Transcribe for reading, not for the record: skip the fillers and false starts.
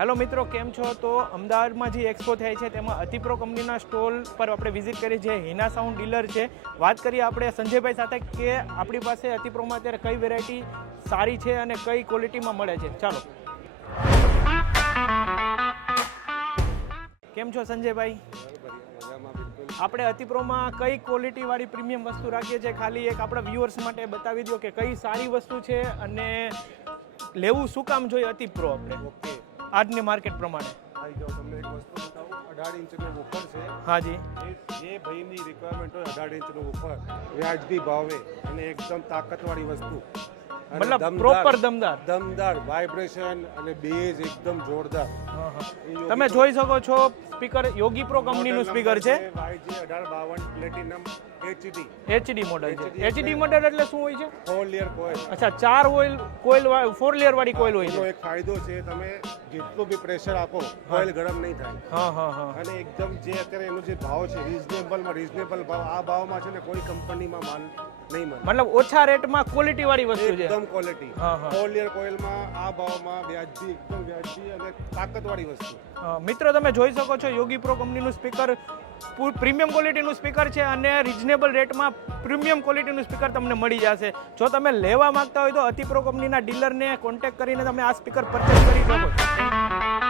Hello મિત્રો, કેમ છો? તો અમદાવાદમાં જે એક્સપો થાય છે તેમાં અતિપ્રો કંપનીના સ્ટોલ પર આપણે વિઝિટ કરી, જે હિના સાઉન્ડ ડીલર છે. વાત કરીએ આપણે સંજયભાઈ સાથે કે આપણી પાસે અતિપ્રોમાં અત્યારે કઈ વેરાયટી સારી છે અને કઈ ક્વોલિટીમાં મળે છે. ચાલો. કેમ છો સંજયભાઈ? આપણે અતિપ્રોમાં કઈ ક્વોલિટી વાળી પ્રીમિયમ વસ્તુ રાખીએ છીએ, ખાલી એક આપણા વ્યુઅર્સ માટે બતાવી દો કે કઈ સારી વસ્તુ છે અને લેવું શું કામ જોઈએ અતિપ્રો આપણે આજની માર્કેટ પ્રમાણે. આવી જાઓ, તમને એક વસ્તુ બતાવું. 18 ઇંચનો વોફર છે. હાજી. જે ભાઈની રિક્વાયરમેન્ટ હોય 18 ઇંચનો વોફર, વ્યાજબી ભાવે અને એકદમ તાકાતવાળી વસ્તુ, મતલબ પ્રોપર દમદાર વાઇબ્રેશન અને બેઝ એકદમ જોરદાર. તમે જોઈ શકો છો સ્પીકર યોગી પ્રો કંપનીનું સ્પીકર છે. YG1852 પ્લેટિનમ HD મોડલ છે. HD મોડલ એટલે શું હોય છે? 4 લેયર કોઇલ. અચ્છા, 4 કોઇલ 4 લેયર વાળી કોઇલ હોય એનો છે. એક ફાયદો છે, તમે જેટલું બી પ્રેશર આપો કોઇલ ગરમ નહીં થાય. અને એકદમ જે અત્યારે એનો જે ભાવ છે રીઝનેબલ ભાવ. આ ભાવમાં છે ને કોઈ કંપનીમાં માલ નહીં મળે. મતલબ ઓછા રેટમાં ક્વોલિટી વાળી વસ્તુ છે, એકદમ ક્વોલિટી. 4 લેયર કોઇલમાં આ ભાવમાં એકદમ વ્યાજબી અને તાકાતવાળી વસ્તુ. મિત્રો, તમે જોઈ શકો છો યોગી પ્રો કંપનીનું સ્પીકર પ્રીમિયમ ક્વોલિટીનું સ્પીકર છે અને રિઝનેબલ રેટમાં પ્રીમિયમ ક્વોલિટીનું સ્પીકર તમને મળી જશે. જો તમે લેવા માંગતા હોય તો અતિપ્રો કંપનીના ડીલરને કોન્ટેક્ટ કરીને તમે આ સ્પીકર પરચેસ કરી શકો છો.